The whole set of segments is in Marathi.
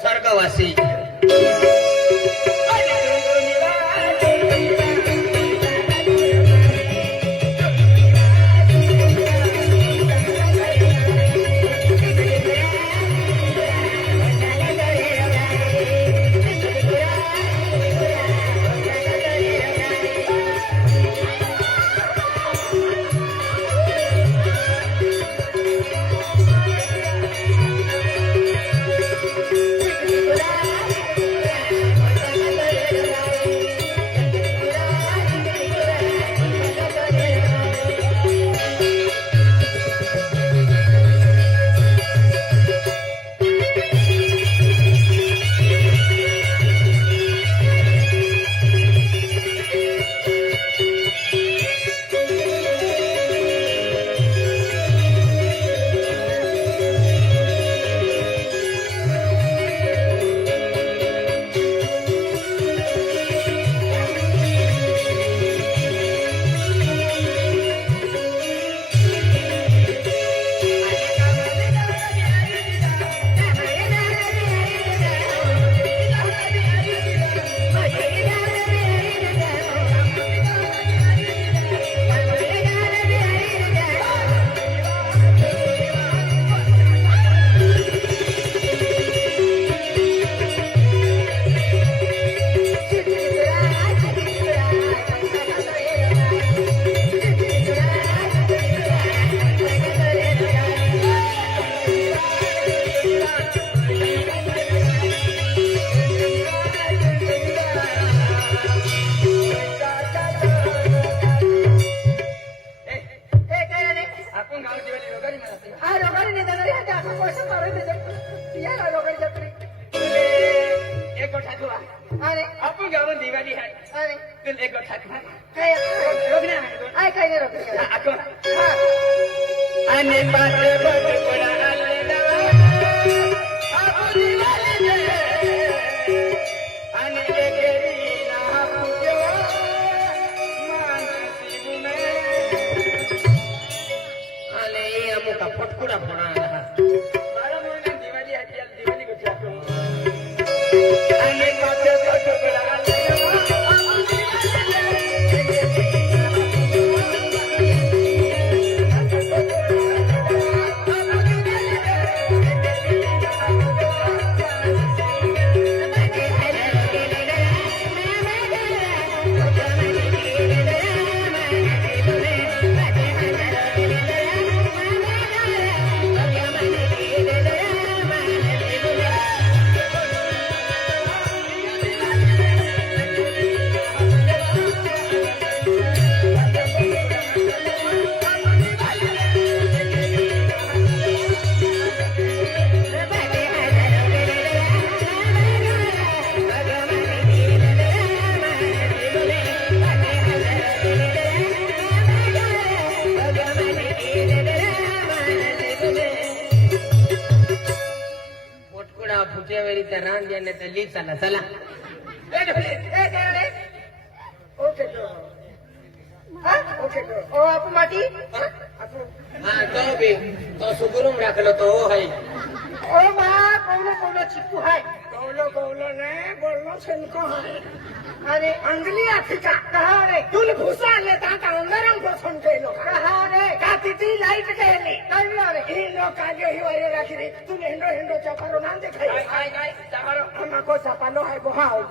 स्वर्गवासी आपण गावात दिवाळी आहे तुला एक गोष्ट आणि अमुका फटकुडा फोडा बारा महिना दिवाळी आहे दिवाळी कशी आपण रान देण्यात ली चला चला ओके आपण माटी हा तो बी तो सुगुरुम राखलो तो है ओ मा कौलो कौलो चिक्कू है कौलो कौलो ने बोललो छनको है अरे अंगली आफिका कहा रे तुल भूसा लेता का अंदरम बसन केलो कहा रे कातीती लाइट केली काय रे ही लोक आगे ही वरे राखी रे तू हेंडो हेंडो चपारो नाम देखाई काय चपारो हमको चपालो है गोहा हो ए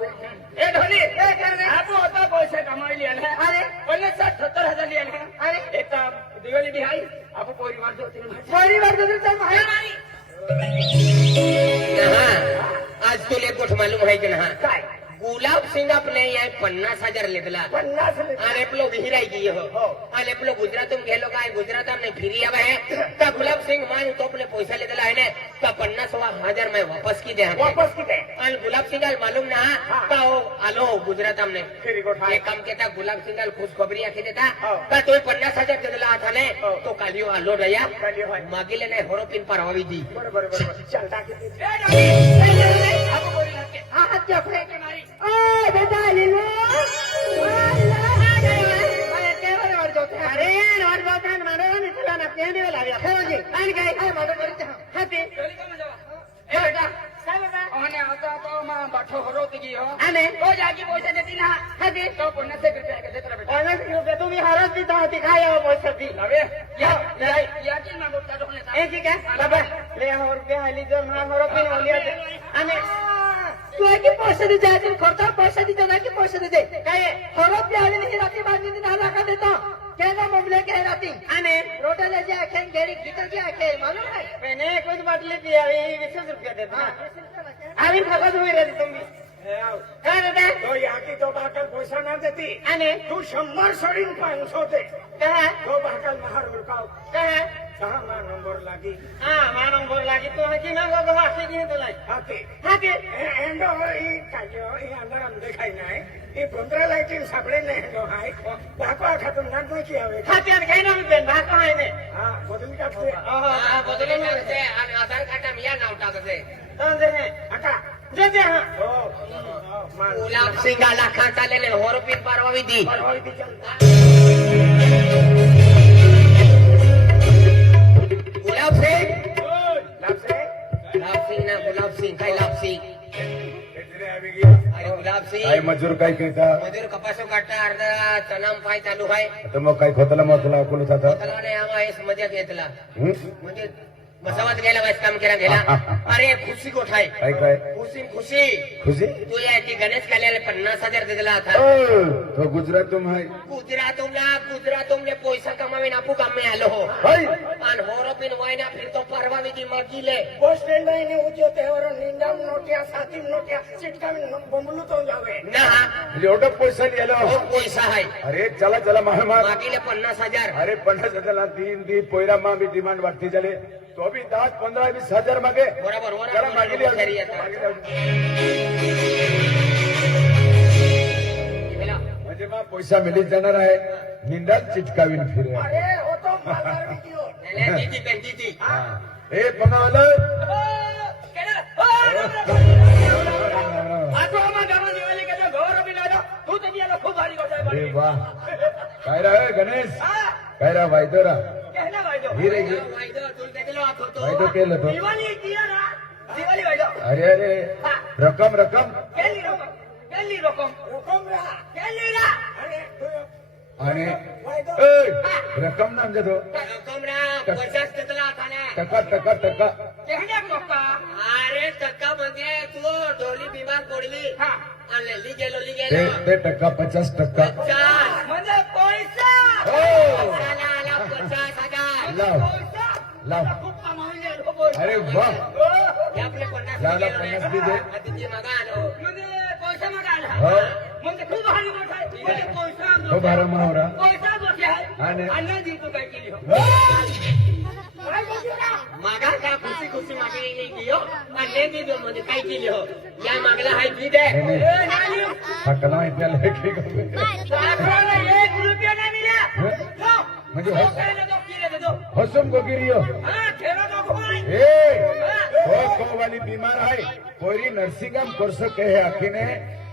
ढोली ए कर रे आप होता पैसे कमाई लिया है अरे 50-70,000 लिया है अरे एक दिवाली भी आई आप परिवार जो चल भाई आज तुला एक गोष्ट मालूम है कि ना काय गुलाब सिंग आपने यहाँ 50,000 लेतला 50 अरे विहिराई की हो अरे गुजरात गेलो काय गुजरात फिरी आवा है गुलाब सिंग मारू तो अपने पैसा लेतेला आहे ना तो 50,000 मैं वापस की दे वापस किती आणि गुलाब सिंगाल मालूम ना का हो आलो गुजरात हमने फेरी गोठा एक काम केता गुलाब सिंगाल खुश खबरी आखी देता हो. का तो 50,000 देला आता ने हो. तो कालियो आलो रया कालियो होय. मागीले नाही होरोपिन परवावी दी बरोबर बरोबर चलता किती हा हात घ्या पुढे मारी बेटा लिलो अरे नॉट बातन मारे निकला ना केंद्र लाव्या खरो जी आणि काय काय माझं करते हाते ए बेटा काय बेटा અને आता तो માં બાઠો હરો તગી હો અને તો જાગી પૈસા દેતી ના हाते તો 50 રૂપિયા કે દેતરા બેટા 50 रुपये तुम्ही हरत देता होती काय हो पैसा दी હવે યા કી માં બોલતા તો ને ए ठीक आहे बाबा ले और रुपये आली जर मला होरोपिन ओलिया आणि तू आहे की पैसे दे जायचे खर्च पैसे दे ना की पैसे दे काय होरोपी आली नाही रात्री बाजूने 10 लाख देतो केना मोबले के राती आणि रोटले जे आखे गेरी गिटर जे आखे मालूम है मैंने कुछ बाटली पी आई 20 रुपया देता आम्ही फकत होई रे तुम्ही काय दादा તો યાકી તો બાકલ પૈસા ના દેતી आणि તું 100 સોડીને 500 દે काय તો બાકલ મહાર ઉરકાવ काय कहा માં નંબર લાગી हा मानम बोल लागी तू हकी ना गो हाती की तो लाई હાથી हाती એન્ડો ઈ કાજો ઈ અંદર આમ દેખાય નાય ઈ 15 લાઈટીન સાપડે ને એન્ડો હાય બાકો ખાતું ના નોકી આવે हाती आणि काय ना बेन भाको आहे ने હા બદલી કાઢते हा बदलून करते आणि आधार कार्ड मिया नाव टाकते हे आका जे जे हा ओ मान गुलाब सिंगाला खाता लेले होरोपिन परवावी दी पर होई दी चलता गुलाब सिंग લાગશે गुलाब सिंग ना गुलाब सिंग काय लाभ सिंग એટલે આવી ગયા अरे गुलाब काय सिंग मजूर काय करता मजूर कपासो काढता अर्धा चनाम पाय चालू आहे तर मग काय खोतला मोतला कोण जाता त्याला नाही आम्हा हेच मजा घेतला हं? म्हणजे बसावात गेला वाईस काम केला गेला अरे खुशी गोठाय काय काय खुशी खुशी खुशी तू या की गणेश काल्याला 50,000 दिला था ओ, तो गुजरात तुम है गुजरातुमले पैसा कमावीन आपू काम में आलो हो हाय आणि होरोपिन वायना फिर तो परवा विधी मगीले બસ સ્ટેન્ડ આઈને ઉજો તહેવારો નિંદામ નોટિયા સાતીમ નોટિયા ચિટકાવી બમ્બલું તો જાવે ना म्हणजे एवढा पैसा लिहिलो हो पैसा आहे अरे चला चला मार मार मागीले 50,000 अरे 50,000 तीन दी पोयरा मा बी डिमांड वाढती झाले तो बी 10, 15, 20,000 मागे बरोबर चला मागितली शरी येतात म्हणजे मग पैसा मिळत जाणार आहे निंदात चिटकावीन फिरे અરે ઓ તો માલદાર વિડિયો दीदी पेन दीदी हा. ए पंगावाला આટો આમાં ગામા દિવાળી કે ઘર બી લાડો તું તો ગયાલો ખૂબ ભારી ગોઠાય अरे वाह काय रा गणेश હા काय रा वायदो रा कहना ભાઈજો हिरे घे वायदो तुल देखलो आतो तो वायदो केलं तो દિવાળી કિયા ના દિવાળી ભાઈજો अरे अरे रकम रकम કેલી રકમ રકમ રા કેલી રા અરે आणि ए, रक्कम ना म्हणजे तो कमरा 50 देतला था ना टका टका टका कहना पप्पा अरे टक्का म्हणजे तू ढोली बिमार पडली હા आणि ली गेलो ते टक्का 50 टक्का 50 મને પૈસા हो आला आला 50,000 लाव પૈસા लाव खूप कमावून गेलो बोल अरे वाह हे आपले 50 लावला 50 बी दे तिचे मागा आलो म्हणजे पैसा मागायला हो म्हणजे खूप भारी मोठा आहे म्हणजे पैसा हो बारा मावरा पैसा मोठे आहे आणि अन्ना जी तू काय केली हो काय बोलतो ना मागा का खुशी खुशी मागे गेलो आणि दी दो म्हणजे काय केली हो या मागला हाय दी दे नाही, नाही. ए नाही हक्काला माहिती आलं की आपल्याला 1 रुपया नाही मिळाला हो म्हणजे काय नको केले देतो हसून गोगिरियो हा ठेवा नको भाई ए तो वाली बीमार है कोई नर्सिंग होम कोर्स कहे आखिने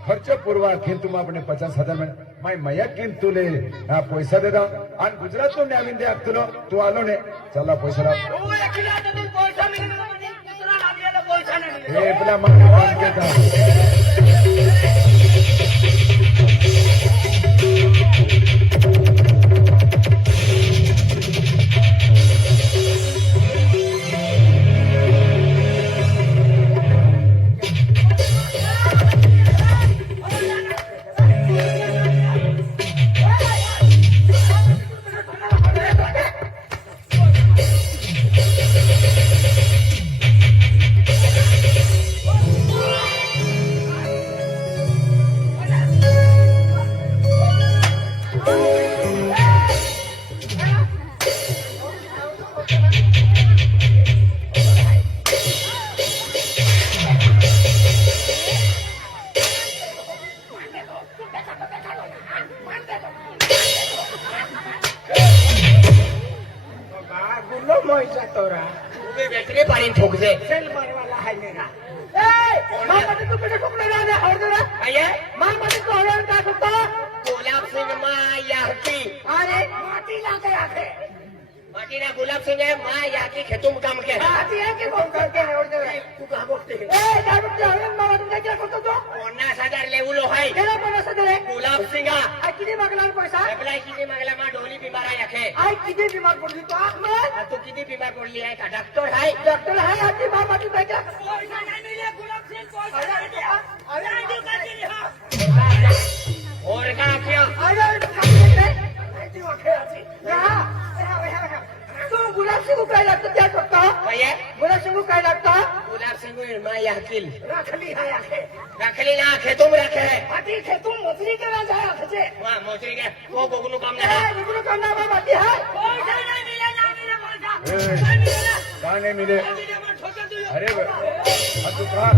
खर्च पूर्व आखिन तुम अपने 50,000 में मैं मया किन तुले हा पैसा दे दा आणि गुजरात तो न्याविन दे तुलो तू आलो ने चला पैसा लाव तू एकला तर तू पैसा मिळेल म्हणजे तुला लागलेला पैसा नाही मिळेल ए आपला मागे बांध घेता तुम्ही वेटरी पाणी ठोकले सेल मारवाला आहे मेरा तू कुठे ठोकले अये मध्ये तू हवे काय ठोकतो गुलाब सिंग मा याकी अरे माटी लागे आखे बाकी ना गुलाब सिंग है मा याकी खेतुम काम के आती आहे की फोन करते तू का बघते काय बघते हवे मला तुमच्या काय करतो तो 50,000 लेवलो है गेला 50,000 गुलाब सिंग आई किती मागला पैसा अप्लाई किती मागला मा ढोली बिमारा याखे आई किती बीमार पडली तो अहमद तू किती बिमार पडली आहे का डॉक्टर आहे डॉक्टर आहे आधी बाबाची बायका और का क्यों तू गुलाब सिंग काय लागतं त्या ठोकतो भैया गुलाब सिंग काय लागतं गुलाब सिंग मा याकील रखली है आखे रखली ना खेतुम रखे आती खेतून मजरी करा जाय आखचे वहाँ मोचरी के वो बगुनु काम ना है निघून काम ना बाकी आहे कहा नहीं मिले अरे तू कहा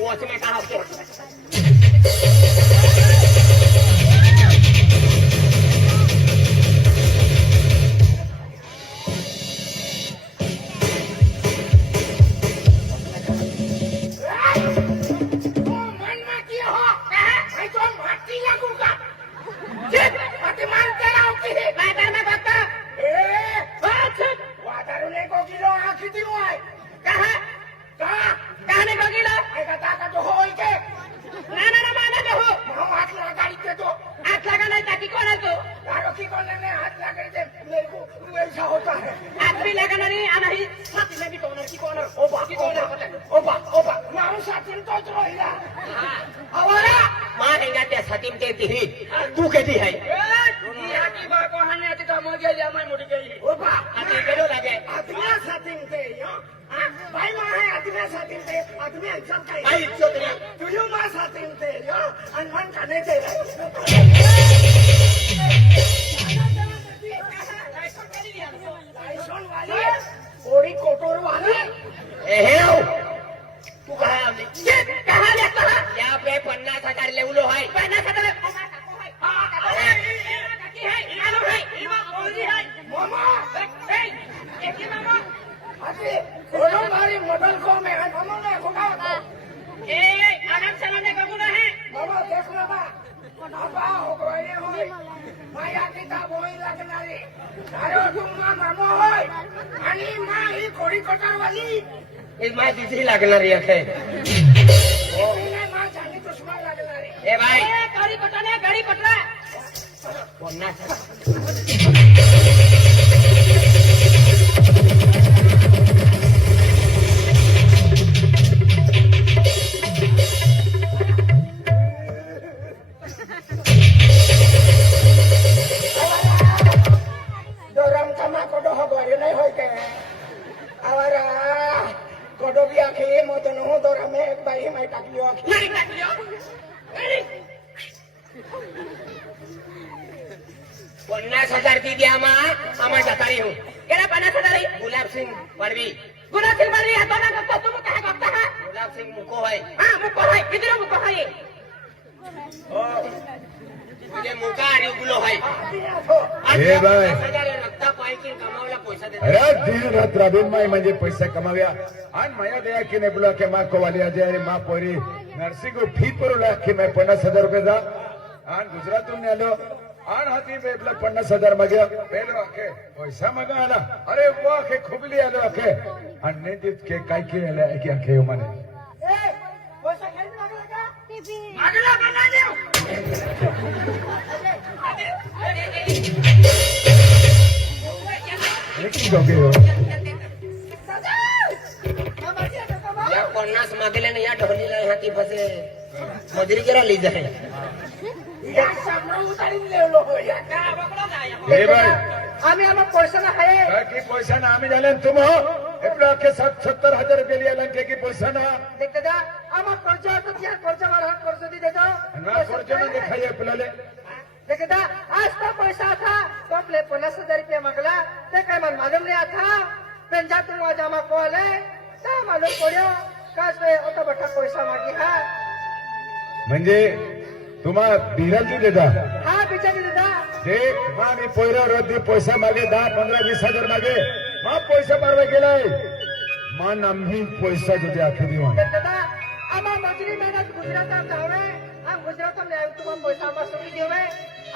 वो तुम्हें कहा तो मन माती हो मैं तो माटी लागूंगा चल माटी मानते राव की काय करना बता ए चल वादारुने को किलो आ किती होय कहा कहा कहने को किलो ऐका ताका तो होय के ना माना तो हो मैं हाथ लगा गाड़ी के तो हाथ लगा नहीं ताकि कौन है तो गाड़ो की कौन ने हाथ लगा दे मेरे को वैसा होता है हाथ भी लगाना नहीं आना ही साथ में भी कौन है की कौन है ओबा मारू साथीन तो रोहिला आवारा माँ हेंगा त्या साथीम ते ती तू किती है ओबा आती केलो लागे आदमी साथीन ते भाई मा है आदमी साथीन ते आदमी एक्झाम काय भाई इज्जत रे तुझ्या मा साथीन ते आणि मन काने ते ओडी कोटोर वाली ए हेव तू कहा आमली कहा लेता या पे 50,000 लेवलो है 50,000 मामा अरे बोलो मारी मॉडल को मैं मामा ने खुदा मामा देख लो बा बाबा हो गए होय माया किताब होई लागणारे अरे तुम्हा मामा होय आणि मा ही कोडी कोटारवाली इस माँ तीसरी लागणारी है तिने मा जानी दुश्मन लागणारे ए भाई गाडी पटला 50,000 दोरम कमा कोडो हो गए नहीं होय के आवारा कोडो भी आखे मदन हो दोरम एक बाई मैं टाकलियो आखे 50,000 दी दिया आमा जातारी हूँ गेला 50,000 गुलाब सिंह परवी गुलाब सिंग मारी हातो ना करतो तुम काय करता हा गुलाब सिंह मुको है मुको आहे किती मुको आहे तुझे मुका आणि गुलो है ए बाय 50,000 रक्ता पाहिजे कमावला पैसा देतो अरे दिन रात राबीन माई म्हणजे पैसा कमाव्या आणि माया दया की नाही बोला की मा कोवाली अजय अरे मा पोरी नर्सिंग फी पडला की मैं 50,000 रुपये जा आणि गुजरातून आलो आणि हाती बेबला 50,000 मागे पेलो अखे पैसा मागा आला अरे वो अखे खुबली आलो अखे आणि ने दित के काय केलं आहे की अखे माने पैसा खाली लागला का मागला बना देव हे की दोघे हो या 50 मागले ना या ढोलीला हाती फसे मजुरी करा ली जाए या सामने उतारी लेलो हो या का बकलो जाय हे बाय आम्ही आम्हाला पैसा ना आहे काय की पैसा ना आम्ही झाले आणि तुम हो एवढं अखे 70,000 रुपये लिहिला आणि की पैसा ना देखते जा आम्हाला कर्ज होतं त्या कर्ज मला कर्ज दी देतो ना खर्च ना दिखाई आपल्याला देखते जा आज तो पैसा था तो अपने 50,000 रुपया मागला ते काय मला मालूम नहीं था पेंजा तुम आज आमा को आले ता मालूम पड़ो काच रे ओटा बटा पैसा मागी हा म्हणजे तुम्हा धीरज देता हा बिचारी दादा देख मा मी पहिला रद्दी पैसा मागे 10, 15, 20 हजार मागे मा पैसा पारवा केलाय मान आम्ही पैसा देते आखरी दिवस दादा आम्हा मजुरी मेहनत गुजरात जावे हम गुजरात में तुम्हाला पैसा आम्हा सुखी देवे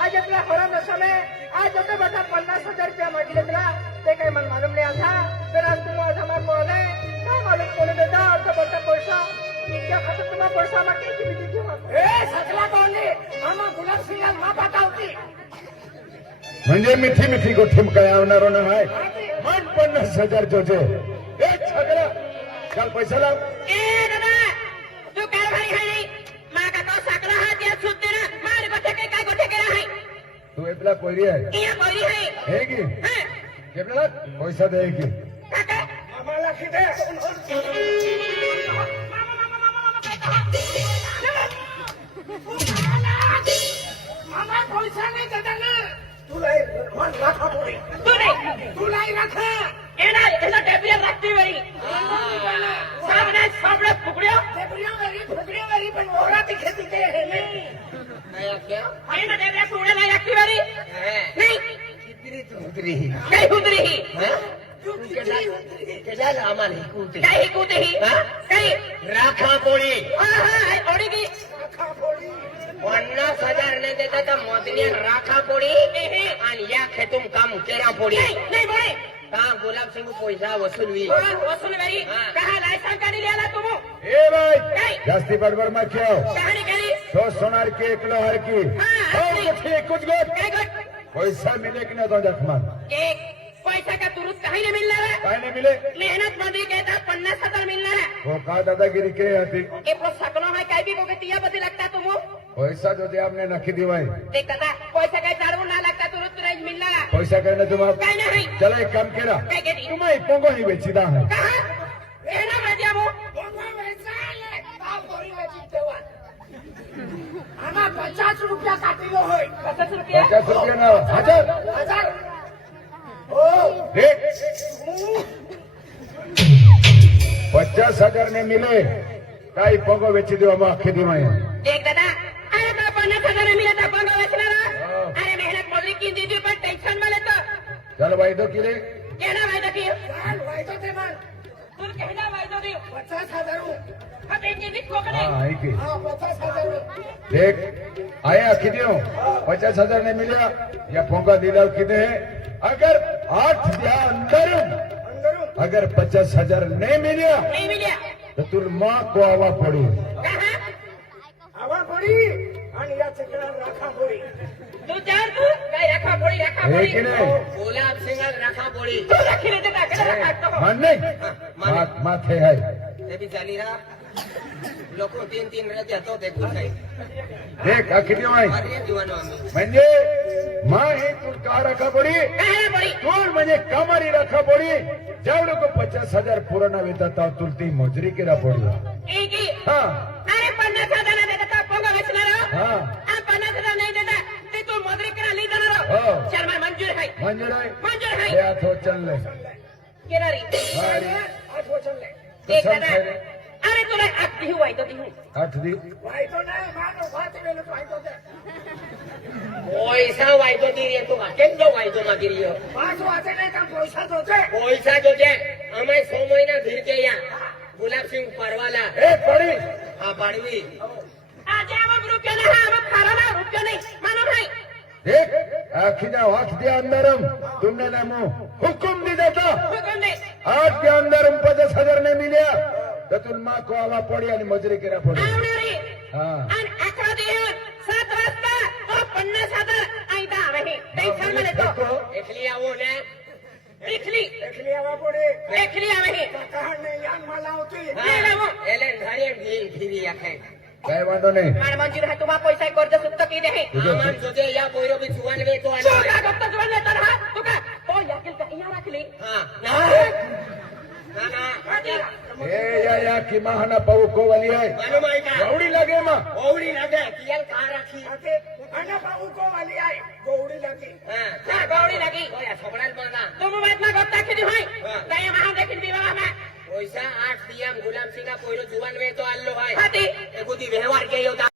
आज आपल्या हरा नशा में आज ओटा बटा 50,000 रुपया मागिले तुला ते काही मला मालूम नाही आता तर आज तुम आज हमारे बोले काय मालूम कोणी देता ओटा बटा पैसा क्या खातर तुम्हाला पैसा मागे की बिजी देवा ए सकला कोणी आम्हा गुलाब सिंगाल मा पाठावती म्हणजे मिठी मिठी गोठीम काय आवणार नाही मन 50,000 जोजे एक छगडा चल पैसा लाव ए दादा तू काय भाई है नाही मागा तो साकला हा त्या सुद्ध ना मार गोठे काय गोठे केला है तू एपला कोयरी आहे या कोरी है हे की हां केपला पैसा दे की काका आम्हाला किती मामा पैसा नाही देता ना तुला मन राखा पोरी तू नाही तुला राखा एना एना टेबल रखती वेरी सामने फुकड़ियो फुकड्या वेरी पण ओरा ती खेती ते है नाही आया क्या एना टेबल फुकड़े नहीं रखती वेरी नहीं कितनी तू उतरी काय उतरी ही केडाल आम्हाला कुठे काय कुते ही काय राखा पोळी हां ओडी की राखा पोरी 50,000 ने देता तर मोदनी राखा पोडी आणि या खेतून काम केरा पोडी नाही बोले का गुलाब सिंह पैसा वसूल हुई वसूल गई कहा लाइसेंस का नहीं लिया तुम ए भाई जास्ती बड़बड़ मत खेओ कहानी करी तो सोनार की 1 किलो हर की कुछ गोट काय कर पैसा मिले कि ना तो जखमान एक पैसा का तुरंत कहीं नहीं मिलना है काय नहीं मिले मेहनत मजदूरी कहता 50,000 मिलना है वो का दादागिरी के आती ये प्रो सकलो है काय भी को तिया बदे लगता तुम पैसा जो दे आपने नखी दिवाई देख दादा पैसा का चारू ना लगता तुरंत नहीं मिलना है पैसा कहने तुम आप काय नहीं चलो एक काम केला काय केली तुम्हें पोंगो नहीं बेचीदा है कहा एना मजा मो बोंगा वेचाले का पोरी वेची तेवा आम्हा 50 रुपया काटिलो होय 50 रुपया 50 रुपया ना 1000 ओ देख 50,000 ने मिले काई पोंगो बेची दो हम आखी दिवाई देख दादा अरे तो 50,000 मिला था पंगा बेचना अरे मेहनत मजदूरी की दीदी पर टेंशन में लेता चल भाई तो किले कहना भाई देखिए चाल वायतो ते मान तू कहना भाई तो दियो 50,000 अब एक दिन को करे हाँ आई की हां 50,000 देख आए आखी दियो 50,000 ने मिला या पोंगा दिला कितने है अगर 8 दिया अंदर अंदरू अगर 50,000 नहीं मिला नहीं मिला तो तुर माँ को आवा पड़ी कहा आवा पोरी आणि या चकला राखा पोरी तू जान तू काय रखा पड़ी है कि नहीं गुलाब सिंह रखा पड़ी तू रखी नहीं देता केना रखा तो मान नहीं माथे है ते भी चाली रहा लोक 3-3 रहते तो देखो काय देख आखी दियो आई अरे जीवानो आम्ही म्हणजे माँ ही तुर का रखा पड़ी काय पड़ी तुर म्हणजे कामारी रखा पड़ी जेवढं को 50,000 पुराना वेता था तुलती मजुरी केला पड़ी एक ही हाँ अरे 50,000 नहीं देता पंगा बेचना रहो हाँ 50,000 नहीं देता ते तू मजदूरी करा नहीं देना हो. रहो शर्मा मंजूर है मंजूर है मंजूर है ले हाथों चल ले केना री मारी आज वचन ले देख सब दादा खैर. अरे तुला आती हुआ तो ती हूं 8 दी वायतो नाही मानो वाच वेलो वायतो ते पैसा वायदो दिरी तू का केंद्र वायदो मा दिरी पाच वाचे नाही का पैसा जोचे पैसा जो છે અમે 6 મહિના ધીર કે યા ગુલાબ સિંહ પરવાલા ए पड़ी હા પાડવી આજે આમ રૂપિયા ના આમ ખારાના રૂપિયા નહીં માનો ભાઈ देख आखी ना हाथ दिया अंदरम तुमने ना मुंह हुक्म दी देता હુકમ દે 8 के अंदरम 50,000 ने मिला तो तुम माँ को आवा पड़ी आणि मजुरी केला पड़ी આવનારી हाँ અને આખા દિવસ 7 વાગતા તો 50,000 આઈતા આવે ટેન્શન માં લેતો देखो એકલી આવો ને એકલી एकली आवा पोरी એકલી આવે कहाण नाही यान मला होती હા એલે ઘરે ઘીરી આખે काय वांधो नहीं માર મંજૂર હે તુમા પૈસા કર્જ સુત્ત કી દે આમાન જોજે યા બોયરો બી જુવાન વે તો આનો શું કા ગપ્ત જુવાન લેતો રહા તું કા તો યાકિલ કા અહીંયા રાખલી હા ના ના या की महाना पाऊ को वाली है માનો માઈ કા गौड़ी लगे माँ ઓવડી લાગે તિયલ કા રાખી आते आना बाबू को वाली आई गौड़ी लगी હા કા ગોળી લાગી ઓયા છોકરાલ માના તું બાત માં ગપ્તા કીધી હોય તાય મહા દેખી વિવાહ માં પૈસા 8 દિયામ ગુલામસિંહના કોઈનો જુવાન વેતો આલ્લો હાય હાથી એ બુધી વ્યવહાર કે યોતા